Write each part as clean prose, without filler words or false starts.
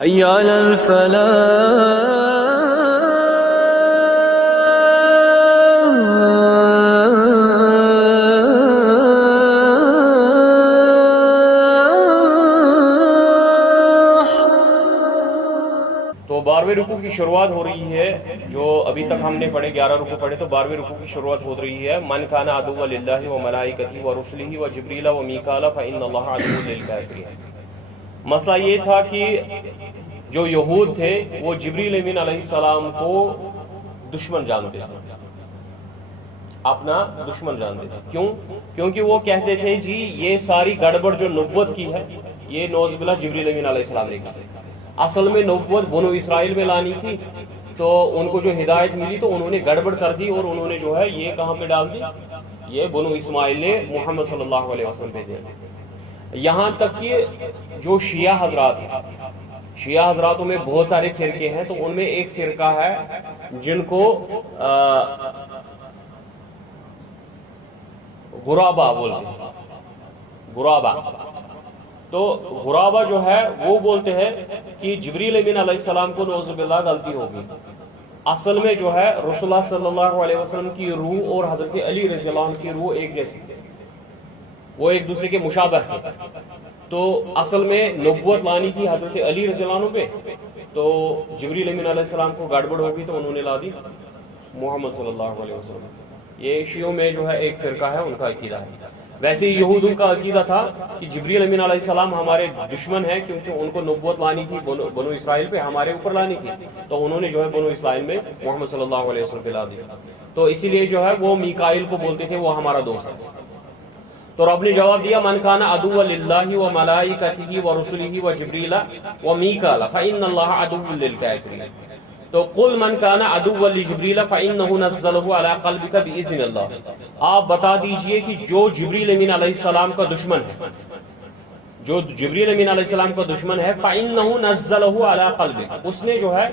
حي على الفلاح. تو 12ویں رکوع کی شروعات ہو رہی ہے. جو ابھی تک ہم نے پڑھے 11 رکوع پڑھے، تو 12ویں رکوع کی شروعات ہو رہی ہے. من کان عدوا للہ وملائکتہ ورسلہ وجبریل ومیکال فإن اللہ عدو للکافرین. مسئلہ یہ تھا کہ جو یہود تھے وہ جبریل امین علیہ السلام کو دشمن جانتے تھے، اپنا دشمن جانتے تھے. کیوں؟ کیونکہ وہ کہتے تھے جی یہ ساری گڑبڑ جو نبوت کی ہے یہ نعوذ باللہ جبریل امین علیہ السلام نے کی. اصل میں نبوت بنو اسرائیل میں لانی تھی، تو ان کو جو ہدایت ملی تو انہوں نے گڑبڑ کر دی، اور انہوں نے جو ہے یہ کہاں پہ ڈال دی، یہ بنو اسماعیل نے محمد صلی اللہ علیہ وسلم پہ دیا. یہاں تک کہ جو شیعہ حضرات ہیں، شیعہ حضراتوں میں بہت سارے فرقے ہیں، تو ان میں ایک فرقہ ہے جن کو غرابہ بولتے ہیں. غرابہ، تو غرابہ جو ہے وہ بولتے ہیں کہ جبریل امین علیہ السلام کو نعوذ باللہ غلطی ہوگی. اصل میں جو ہے رسول اللہ صلی اللہ علیہ وسلم کی روح اور حضرت علی رضی اللہ عنہ کی روح ایک جیسی تھی، وہ ایک دوسرے کے مشابہ تھے. تو اصل میں نبوت لانی تھی حضرت علی رضی اللہ عنہ پہ، تو جبریل امین علیہ السلام کو گڑبڑ ہوگی تو انہوں نے لا دی محمد صلی اللہ علیہ وسلم. یہ شیعوں میں جو ہے ایک فرقہ ہے، ان کا عقیدہ ہے. ویسے یہودوں کا عقیدہ تھا کہ جبریل امین علیہ السلام ہمارے دشمن ہیں، کیونکہ ان کو نبوت لانی تھی بنو اسرائیل پہ، ہمارے اوپر لانی تھی، تو انہوں نے جو ہے بنو اسرائیل میں محمد صلی اللہ علیہ وسلم پہ لا دی. تو اسی لیے جو ہے وہ میکائیل کو بولتے تھے وہ ہمارا دوست ہے. تو رب نے جواب دیا من کان عدوا للہ وملائکتہ ورسلہ وجبریل ومیکال فإن اللہ عدو للکافرین. تو قل من کان عدوا لجبریل فإنہ نزلہ علی قلبک بإذن اللہ. آپ بتا دیجئے کہ جو جبریل امین علیہ السلام کا دشمن ہے، جو جبریل امین علیہ السلام کا دشمن ہے، فإنہ نزلہ علی قلبک، اس نے جو ہے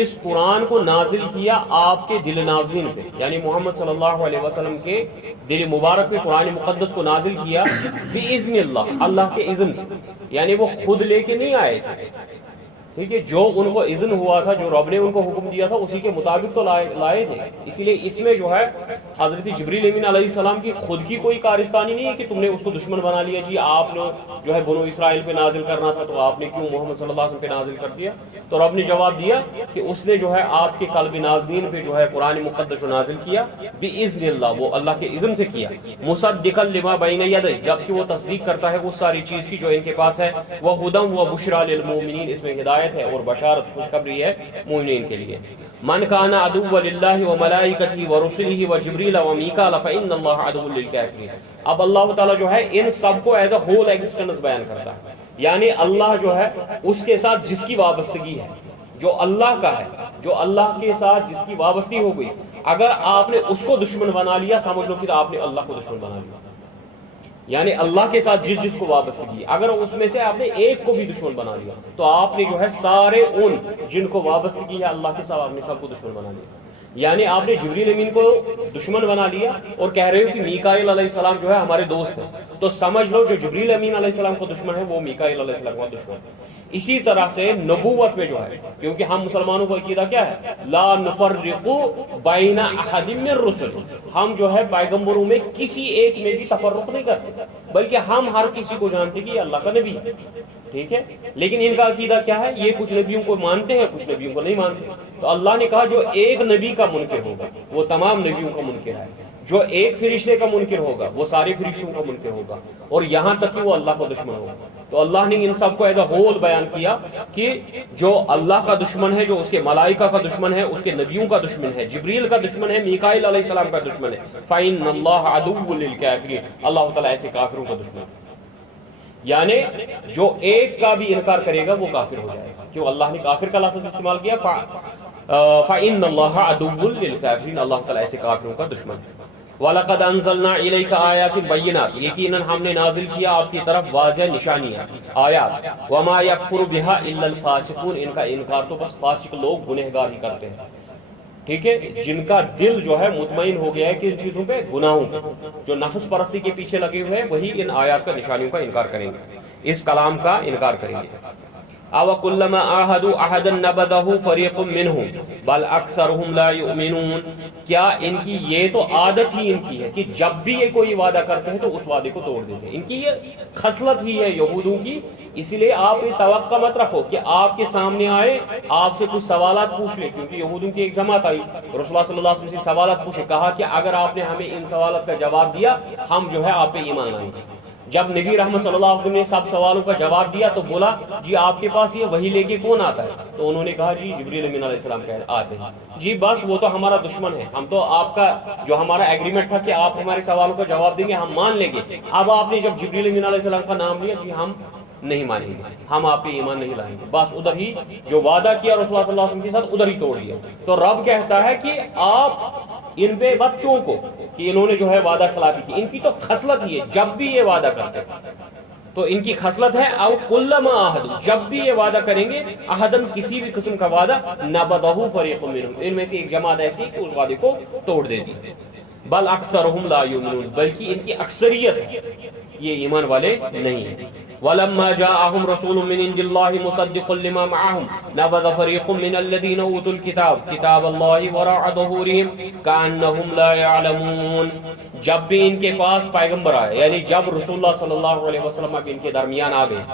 اس قرآن کو نازل کیا آپ کے دل نازلین پہ، یعنی محمد صلی اللہ علیہ وسلم کے دل مبارک پہ قرآن مقدس کو نازل کیا بِإِذْنِ اللہ، اللہ کے اذن سے. یعنی وہ خود لے کے نہیں آئے تھے، ٹھیک ہے، جو ان کو اذن ہوا تھا، جو رب نے ان کو حکم دیا تھا اسی کے مطابق تو لائے تھے. اسی لیے اس میں جو ہے حضرت جبریل امین علیہ السلام کی خود کی کوئی کارستانی نہیں ہے کہ تم نے اس کو دشمن بنا لیا، جی آپ نے جو ہے بنو اسرائیل پہ نازل کرنا تھا تو آپ نے کیوں محمد صلی اللہ علیہ وسلم پہ نازل کر دیا. تو رب نے جواب دیا کہ اس نے جو ہے آپ کے قلب نازنین پہ جو ہے قرآن مقدس کو نازل کیا بِإِذْنِ اللہ، وہ اللہ کے اذن سے کیا. مصدقا لما بین یدیہ، جبکہ وہ تصدیق کرتا ہے اس ساری چیز کی جو ان کے پاس ہے. وہدی وبشریٰ للمؤمنین، اس میں ہدایت ہے اور بشارت خوشخبری ہے مومنین کے لیے. من کان عدوا للہ وملائکتہ ورسلہ وجبریل ومیکال فإن اللہ عدو للکافرین. اب اللہ تعالیٰ جو ہے ان سب کو ایز اے ہول ایگزسٹنس بیان کرتا ہے، یعنی اللہ جو ہے اس کے ساتھ جس کی وابستگی ہے، جو اللہ کا ہے، جو اللہ کے ساتھ جس کی وابستگی ہو گئی، اگر آپ نے اس کو دشمن بنا لیا سمجھ لو کہ آپ نے اللہ کو دشمن بنا لیا. یعنی اللہ کے ساتھ جس کو وابستگی، اگر اس میں سے آپ نے ایک کو بھی دشمن بنا لیا تو آپ نے جو ہے سارے ان جن کو وابستگی ہے اللہ کے ساتھ آپ نے سب کو دشمن بنا لیا. یعنی آپ نے جبریل امین کو دشمن بنا لیا اور کہہ رہے ہو کہ میکائیل علیہ السلام جو ہے ہمارے دوست ہیں، تو سمجھ لو جو جبریل امین علیہ السلام کو دشمن ہے وہ میکائیل علیہ السلام کا دشمن ہے. اسی طرح سے نبوت میں جو ہے، کیونکہ ہم مسلمانوں کا عقیدہ کیا ہے، لا نفرق بین احد من الرسل، ہم جو ہے پیغمبروں میں کسی ایک میں بھی تفرق نہیں کرتے، بلکہ ہم ہر کسی کو جانتے کہ یہ اللہ کا نبی ہے. ٹھیک ہے، لیکن ان کا عقیدہ کیا ہے، یہ کچھ نبیوں کو مانتے ہیں کچھ نبیوں کو نہیں مانتے. تو اللہ نے کہا جو ایک نبی کا منکر ہوگا وہ تمام نبیوں کا منکر ہے، جو ایک فرشتے کا منکر ہوگا وہ سارے فرشتوں کا منکر ہوگا، اور یہاں تک کہ وہ اللہ کا دشمن ہوگا. تو اللہ نے ان سب کو ایز اے ہول بیان کیا کہ جو اللہ کا دشمن ہے، جو اس کے ملائکہ کا دشمن ہے، اس کے نبیوں کا دشمن ہے، جبریل کا دشمن ہے، میکائیل علیہ السلام کا دشمن ہے، فإن اللہ عدو للکافرین، اللہ تعالیٰ ایسے کافروں کا دشمن ہے. یعنی جو ایک کا بھی انکار کرے گا وہ کافر ہو جائے گا. کیوں اللہ نے کافر کا لفظ استعمال کیا، فإن اللہ عدو للکافرین، اللہ تعالیٰ ایسے کافروں کا دشمن ہے. وَلَقَدْ أَنزَلْنَا إِلَيْكَ آيَاتٍ بَيِّنَاتٍ، یقیناً ہم نے نازل کیا آپ کی طرف واضح نشانیاں، آیات. وَمَا يَكْفُرُ بِهَا إِلَّا الْفَاسِقُونَ، ان کا انکار تو بس فاسق لوگ گنہگار ہی کرتے ہیں. ٹھیک ہے، جن کا دل جو ہے مطمئن ہو گیا ہے کہ ان چیزوں پہ، گناہوں پہ، جو نفس پرستی کے پیچھے لگے ہوئے ہیں وہی ان آیات کا نشانیوں کا انکار کریں گے، اس کلام کا انکار کریں گے. أو كلما عاهدوا عهدا نبذه فريق منهم بل أكثرهم لا يؤمنون. کیا ان کی یہ تو عادت ہی ان کی ہے کہ جب بھی یہ کوئی وعدہ کرتے ہیں تو اس وعدے کو توڑ دیتے ہیں. ان کی یہ خصلت ہی ہے یہودوں کی. اسی لیے آپ یہ توقع مت رکھو کہ آپ کے سامنے آئے آپ سے کچھ سوالات پوچھ لے, کیونکہ یہودوں کی ایک جماعت آئی رسول اللہ صلی اللہ علیہ وسلم سے سوالات پوچھے, کہا کہ اگر آپ نے ہمیں ان سوالات کا جواب دیا ہم جو ہے آپ پہ ایمان لائیں گے. جب نبی رحمت صلی اللہ علیہ وسلم نے سب سوالوں کا جواب دیا تو بولا جی آپ کے پاس یہ وحی لے کے کون آتا ہے؟ تو انہوں نے کہا جی جبریل امین علیہ السلام آتے ہیں. جی بس وہ تو ہمارا دشمن ہے, ہم تو آپ کا جو ہمارا ایگریمنٹ تھا کہ آپ ہمارے سوالوں کا جواب دیں گے ہم مان لیں گے, اب آپ نے جب جبریل امین علیہ السلام کا نام لیا کہ ہم نہیں مانیں گے, ہم آپ پہ ایمان نہیں لائیں گے. بس ادھر ہی جو وعدہ کیا رسول اللہ صلی اللہ علیہ وسلم کے ساتھ ادھر ہی توڑ دیا. تو رب کہتا ہے کہ آپ ان پہ بچوں کو کہ انہوں نے جو ہے وعدہ خلافی کی, ان کی تو خصلت ہی ہے جب بھی یہ وعدہ کرتے تو ان کی خصلت ہے او کلما عہدوا, جب بھی یہ وعدہ کریں گے عہدن کسی بھی قسم کا وعدہ نبذہ فریق منہم, ان میں سے ایک جماعت ایسی کہ اس وعدے کو توڑ دیتی. بل اکثرہم لا یؤمنون, بلکہ ان کی اکثریت ہے یہ ایمان والے نہیں ہیں. ولما جاءهم رسول من عند الله مصدق لما معهم نبذ فريق من الذين اوتوا الكتاب كتاب الله وراء ظهورهم كأنهم لا يعلمون. جب بھی ان کے پاس پیغمبر آئے, یعنی جب رسول اللہ صلی اللہ علیہ وسلم ان کے درمیان آ گئے,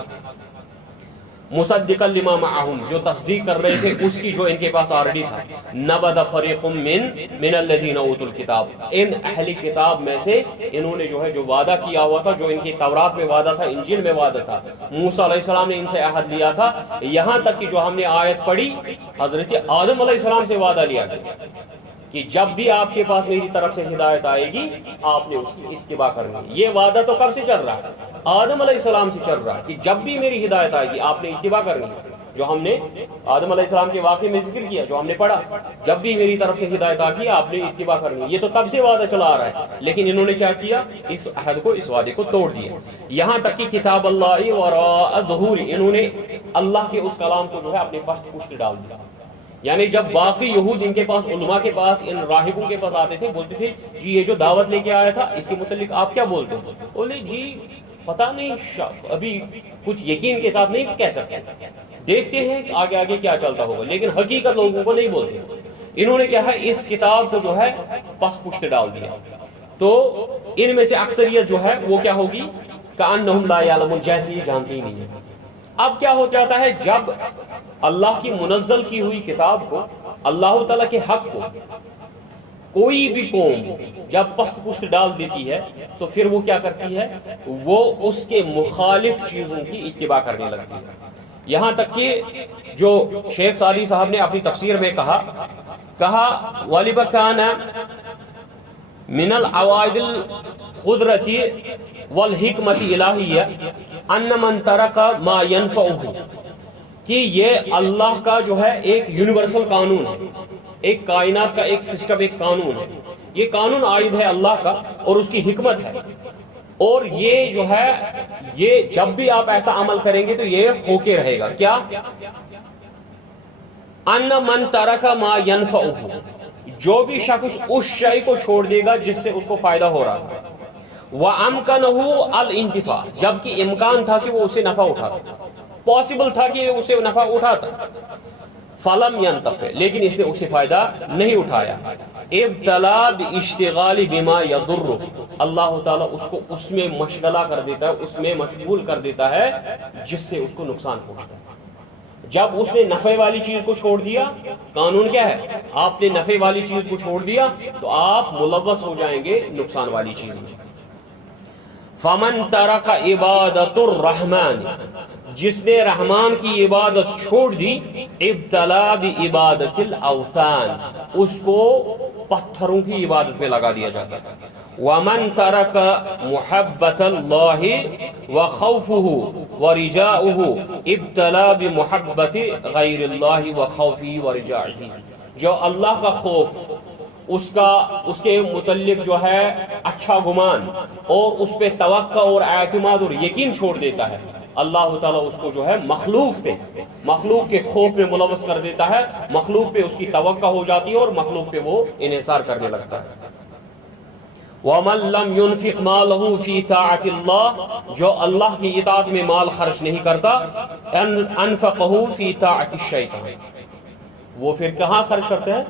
مصدقا لما معهم, جو تصدیق کر رہے تھے اس کی جو ان کے پاس آلریڈی تھا. نبذ فریق من الذین اوتوا الکتاب, ان اہل کتاب میں سے انہوں نے جو ہے جو وعدہ کیا ہوا تھا, جو ان کی تورات میں وعدہ تھا, انجیل میں وعدہ تھا, موسیٰ علیہ السلام نے ان سے عہد لیا تھا, یہاں تک کہ جو ہم نے آیت پڑھی حضرت آدم علیہ السلام سے وعدہ لیا تھا کہ جب بھی آپ کے پاس میری طرف سے ہدایت آئے گی آپ نے اس کی اتباع کرنی. یہ وعدہ تو کب سے چل رہا ہے؟ آدم علیہ السلام سے چل رہا ہے کہ جب بھی میری ہدایت آئے گی آپ نے اتباع کرنی. جو ہم نے آدم علیہ السلام کے واقعے میں ذکر کیا, جو ہم نے پڑھا, جب بھی میری طرف سے ہدایت آ گئی آپ نے اتباع کرنی. یہ تو تب سے وعدہ چلا آ رہا ہے, لیکن انہوں نے کیا کیا, اس عہد کو, اس وعدے کو توڑ دیا. یہاں تک کہ کتاب اللہ وراء ظہوری, انہوں نے اللہ کے اس کلام کو جو ہے اپنے پشت ڈال دیا. یعنی جب باقی یہود ان کے پاس, علماء کے پاس, ان راہبوں کے پاس آتے تھے, بولتے تھے جی یہ جو دعوت لے کے آیا تھا اس کے متعلق آپ کیا بولتے ہیں؟ بولے جی پتہ نہیں, ابھی کچھ یقین کے ساتھ نہیں کہہ سکتے, دیکھتے ہیں آگے آگے کیا چلتا ہوگا, لیکن حقیقت لوگوں کو نہیں بولتے. انہوں نے کیا ہے اس کتاب کو جو ہے پس پشت ڈال دیا. تو ان میں سے اکثریت جو ہے وہ کیا ہوگی, کأنہم لا یعلمون, جیسے یہ جانتے ہی نہیں ہے. اب کیا ہو جاتا ہے, جب اللہ کی منزل کی ہوئی کتاب کو, اللہ تعالیٰ کے حق کو کوئی بھی قوم جب پست پشت ڈال دیتی ہے تو پھر وہ کیا کرتی ہے, وہ اس کے مخالف چیزوں کی اتباع کرنے لگتی ہے. یہاں تک کہ جو شیخ سعدی صاحب نے اپنی تفسیر میں کہا وَلِبَكَانَ مِنَ الْعَوَائِدِ الْقُدْرَةِ وَالْحِكْمَةِ الْإِلَٰهِيَّةِ أَنَّ مَنْ تَرَكَ مَا يَنْفَعُهُ, کہ یہ اللہ کا جو ہے ایک یونیورسل قانون ہے, ایک کائنات کا ایک سسٹم, ایک قانون ہے. یہ قانون عائد ہے اللہ کا اور اس کی حکمت ہے, اور یہ جو ہے یہ جب بھی آپ ایسا عمل کریں گے تو یہ ہو کے رہے گا. کیا, ان من ترک ما ينفعه, جو بھی شخص اس شے کو چھوڑ دے گا جس سے اس کو فائدہ ہو رہا تھا, وامکنه الانتفاع, جبکہ امکان تھا کہ وہ اسے نفع اٹھاتا, پاسبل تھا کہ اسے نفع اٹھاتا, فلم ينتفع, لیکن اس نے اسے فائدہ نہیں اٹھایا. ابتلا باشتغال بما يضر, اللہ تعالیٰ اس کو اس میں مشغلہ کر دیتا ہے, اس میں مشغول کر دیتا ہے جس سے اس کو نقصان پہنچتا ہے. جب اس نے نفع والی چیز کو چھوڑ دیا, قانون کیا ہے, آپ نے نفع والی چیز کو چھوڑ دیا تو آپ ملوث ہو جائیں گے نقصان والی چیز میں. فمن ترک عبادت الرحمن, جس نے رحمان کی عبادت چھوڑ دی, ابتلا بعبادت الاوثان, اس کو پتھروں کی عبادت میں لگا دیا جاتا ہے. ومن ترک محبت اللہ وخوفه ورجاؤه ابتلا بمحبت غیر اللہ وخوفه ورجاؤه, جو اللہ کا خوف, اس کے متعلق جو ہے اچھا گمان اور اس پہ توقع اور اعتماد اور یقین چھوڑ دیتا ہے, اللہ تعالیٰ اس کو جو ہے مخلوق کے خوف میں ملوث کر دیتا ہے, مخلوق پہ اس کی توقع ہو جاتی ہے اور مخلوق پہ وہ انحصار کرنے لگتا ہے. وَمَن لَّمْ يُنْفِقْ مَالَهُ فِي طَاعَةِ اللَّهِ، جو اللہ کی اطاعت میں مال خرچ نہیں کرتا، أَنفَقَهُ فِي طَاعَةِ الشَّيْطَانِ، وہ پھر کہاں خرچ کرتا ہے؟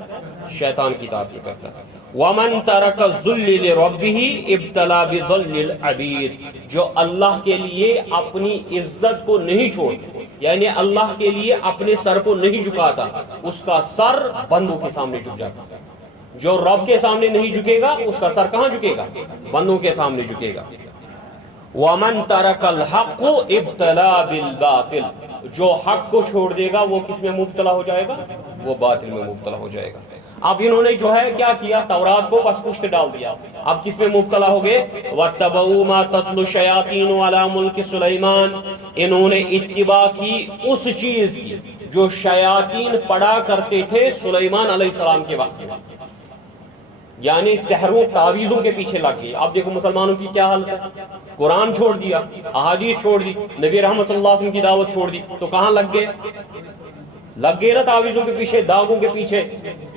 شیطان کی اطاعت میں کرتا ہے۔ وَمَن تَرَكَ الذُّلَّ لِرَبِّهِ ابْتَلَىٰ بِذُلِّ الْعَبِيدِ، جو اللہ کے لیے اپنی عزت کو نہیں چھوڑتا، یعنی اللہ کے لیے اپنے سر کو نہیں جھکاتا، اس کا سر بندوں کے سامنے جھک جاتا۔ جو رب کے سامنے نہیں جھکے گا اس کا سر کہاں جھکے گا؟ بندوں کے سامنے جھکے گا۔ وَمَن تَرَكَ الْحَقَّ ابْتَلَىٰ بِالْبَاطِلِ، جو حق کو چھوڑ دے گا وہ کس میں مبتلا ہو جائے گا؟ وہ باطل میں مبتلا ہو جائے گا۔ اب انہوں نے جو ہے کیا کیا؟ تورات کو پس پشت ڈال دیا، اب کس میں مبتلا ہو گئے؟ وَاتَّبَعُوا مَا تَتْلُو الشَّيَاطِينُ عَلَىٰ مُلْكِ سُلَيْمَانَ، انہوں نے اتباع کی اس چیز کی جو شیاطین پڑھا کرتے تھے سلیمان علیہ السلام کے وقت میں، یعنی سحروں تعویذوں کے پیچھے لگ گئی۔ اب دیکھو مسلمانوں کی کیا حالت ہے، قرآن چھوڑ دیا، احادیث چھوڑ دی، نبی رحمت صلی اللہ علیہ وسلم کی دعوت چھوڑ دی، تو کہاں لگ گئے؟ لگ گئے نا تعویذوں کے پیچھے، داغوں کے پیچھے،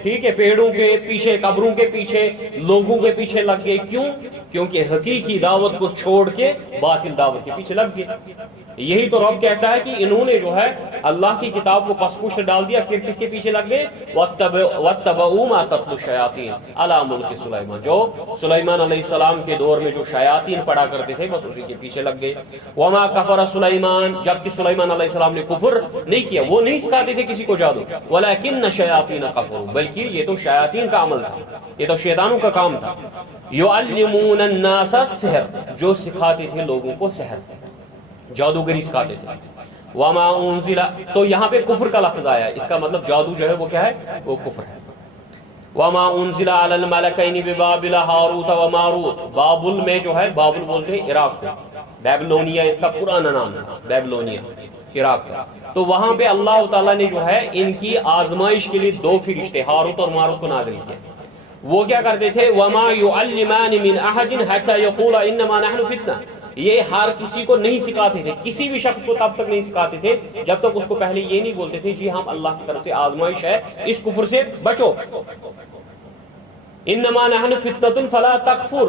ٹھیک ہے، پیڑوں کے پیچھے، قبروں کے پیچھے، لوگوں کے پیچھے لگ گئے۔ کیوں؟ کیونکہ حقیقی دعوت کو چھوڑ کے باطل دعوت کے پیچھے لگ گئے۔ یہی تو رب کہتا ہے کہ انہوں نے جو ہے اللہ کی کتاب کو پس پشت ڈال دیا، پھر کس کے پیچھے لگ گئے؟ وَاتَّبَعُوا مَا تَتْلُو الشَّيَاطِينُ عَلَىٰ مُلْكِ سُلَيْمَانَ، جو سلیمان علیہ السلام کے دور میں جو شیاطین پڑھا کرتے تھے بس اسی کے پیچھے لگ گئے۔ وَمَا كَفَرَ سُلَيْمَانُ، جبکہ سلیمان علیہ السلام نے کفر نہیں کیا، وہ نہیں سکھاتے تھے کسی کو جادو، وَلَٰكِنَّ الشَّيَاطِينَ كَفَرُوا، بلکہ یہ تو شیاطین کا عمل تھا، یہ تو شیطانوں کا کام تھا۔ يُعَلِّمُونَ النَّاسَ السِّحْرَ، جو سکھاتے تھے لوگوں کو سحر، جادوگری سکھاتے تھے۔ وما انزل، تو یہاں پہ کفر کا لفظ آیا ہے، اس کا مطلب جادو جو ہے وہ کیا ہے؟ وہ کفر ہے۔ وما انزل علی الملکین ببابل ہاروت و ماروت، بابل میں جو ہے، بابل بولتے ہیں عراق کو، بیبلونیا اس کا پرانا نام ہے، بیبلونیا عراق کا۔ تو وہاں پہ اللہ تعالیٰ نے جو ہے ان کی آزمائش کے لیے دو فرشتے ہاروت اور ماروت کو نازل کیا۔ وہ کیا کرتے تھے؟ وما يعلمان من احد حتى يقولا انما نحن فتنہ، یہ ہر کسی کو نہیں سکھاتے تھے، کسی بھی شخص کو تب تک نہیں سکھاتے تھے جب تک اس کو پہلے یہ نہیں بولتے تھے جی ہم اللہ کی طرف سے آزمائش ہے، اس کفر سے بچو۔ انما نحن فتنۃ فلا تکفر،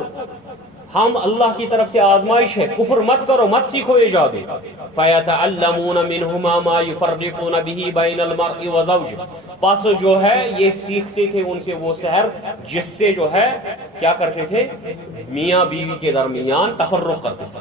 ہم اللہ کی طرف سے آزمائش ہے، کفر مت کرو، مت سیکھو یہ جادو۔ فیتعلمون منہما ما یفرقون به بین المرء وزوجہ، پس جو ہے یہ سیکھتے تھے ان سے وہ سحر جس سے جو ہے کیا کرتے تھے؟ میاں بیوی کے درمیان تفرق کرتے تھے،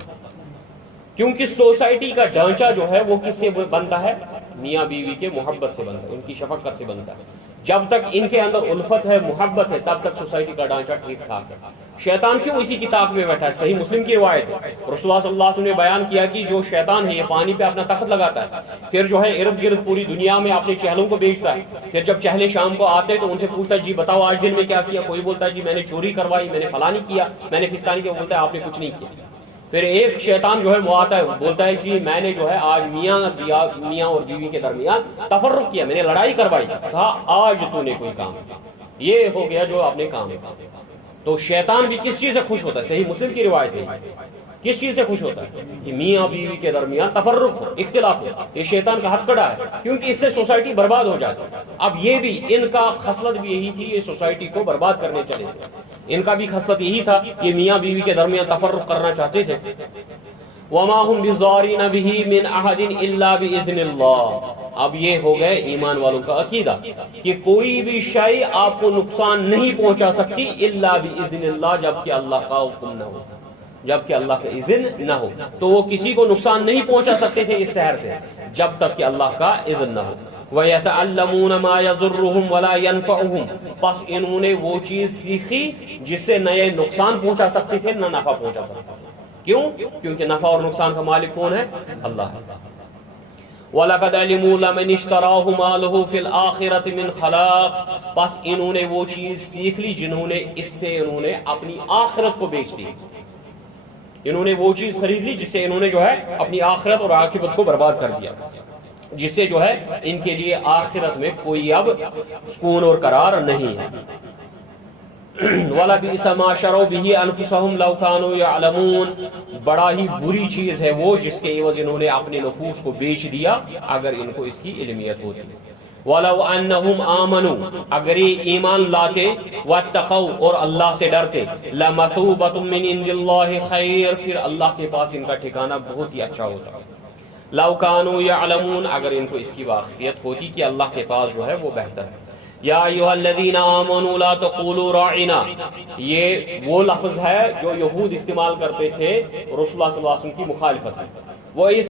کیونکہ سوسائٹی کا ڈھانچہ جو ہے وہ کس سے بنتا ہے؟ میاں بیوی کے محبت سے بنتا ہے، ان کی شفقت سے بنتا ہے۔ جب تک ان کے اندر الفت ہے، محبت ہے، تب تک سوسائٹی کا ڈھانچہ ٹھیک ٹھاک ہے۔ شیطان کیوں اسی کتاب میں بیٹھا ہے؟ صحیح مسلم کی روایت ہے، رسول اللہ صلی اللہ علیہ وسلم نے بیان کیا کہ جو شیطان ہے یہ پانی پہ اپنا تخت لگاتا ہے، پھر جو ہے ارد گرد پوری دنیا میں اپنے چہلوں کو بیچتا ہے، پھر جب چہلے شام کو آتے تو ان سے پوچھتا ہے جی بتاؤ آج دن میں کیا کیا؟ کوئی بولتا ہے جی میں نے چوری کروائی، میں نے فلانی کیا، میں نے فستانی کیا، بولتا ہے آپ نے کچھ نہیں کیا۔ پھر ایک شیطان جو ہے وہ آتا ہے، بولتا ہے جی میں نے جو ہے آج میاں اور بیوی کے درمیان تفرق کیا، میں نے لڑائی کروائی، کہا آج تو نے کوئی کام کیا، یہ ہو گیا جو آپ نے کام کیا۔ تو شیطان بھی کس چیز سے خوش ہوتا ہے؟ صحیح مسلم کی روایت ہے، کس چیز سے خوش ہوتا ہے؟ کہ میاں بیوی کے درمیان تفرق ہو، اختلاف ہو، یہ شیطان کا ہتھ کڑا ہے، کیونکہ اس سے سوسائٹی برباد ہو جاتی ہے۔ اب یہ بھی ان کا خصلت بھی یہی تھی، یہ سوسائٹی کو برباد کرنے چلے تھے، ان کا بھی خصلت یہی تھا، یہ میاں بیوی کے درمیان تفرق کرنا چاہتے تھے۔ وما هم بضارین به من احد الا باذن اللہ، اب یہ ہو گئے ایمان والوں کا عقیدہ کہ کوئی بھی شے آپ کو نقصان نہیں پہنچا سکتی الا باذن اللہ، جبکہ اللہ کا حکم نہ ہو، جبکہ اللہ کا اذن نہ ہو، تو وہ کسی کو نقصان نہیں پہنچا سکتے تھے اس سحر سے جب تک کہ اللہ کا اذن نہ ہو۔ وَيَتَعَلَّمُونَ مَا يَضُرُّهُمْ وَلَا يَنفَعُهُمْ، پس انہوں نے وہ چیز سیکھی جس سے نہ یہ نقصان پہنچا سکتے تھے نہ نفع پہنچا سکتے تھے۔ کیوں؟ کیونکہ نفع اور نقصان کا مالک کون ہے؟ اللہ ہے۔ وَلَقَدْ عَلِمُوا لَمَنِ اشْتَرَاهُ مَا لَهُ فِي الْآخِرَةِ مِنْ خَلَاقٍ، پس انہوں نے وہ چیز سیکھ لی جنہوں نے اس سے انہوں نے اپنی آخرت کو بیچ دی، انہوں نے وہ چیز خرید لی جس سے انہوں نے جو ہے اپنی آخرت اور عاقبت کو برباد کر دیا، جس سے جو ہے ان کے لیے آخرت میں کوئی اب سکون اور قرار نہیں ہے۔ وَلَبِئْسَ مَا شَرَوْا بِهِ أَنفُسَهُمْ لَوْ كَانُوا يَعْلَمُونَ، بڑا ہی بری چیز ہے وہ جس کے عوض انہوں نے اپنے نفوس کو بیچ دیا اگر ان کو اس کی علمیت ہوتی۔ وَلَوْ أَنَّهُمْ آمَنُوا اگر یہ ایمان لاتے وَاتَّقَوْا اور اللہ سے ڈرتے لَمَثُوبَةٌ مِّنْ عِنْدِ اللَّهِ خَيْرٌ پھر اللہ کے پاس ان کا ٹھکانہ بہت ہی اچھا ہوتا. لَوْ كَانُوا يَعْلَمُونَ اگر ان کو اس کی واقفیت ہوتی کہ اللہ کے پاس جو ہے وہ بہتر ہے. یا ایھا الذین آمنوا لا تقولوا راعنا یہ وہ لفظ ہے جو یہود استعمال کرتے تھے رسول اللہ صلی اللہ علیہ وسلم کی مخالفت میں. وہ اس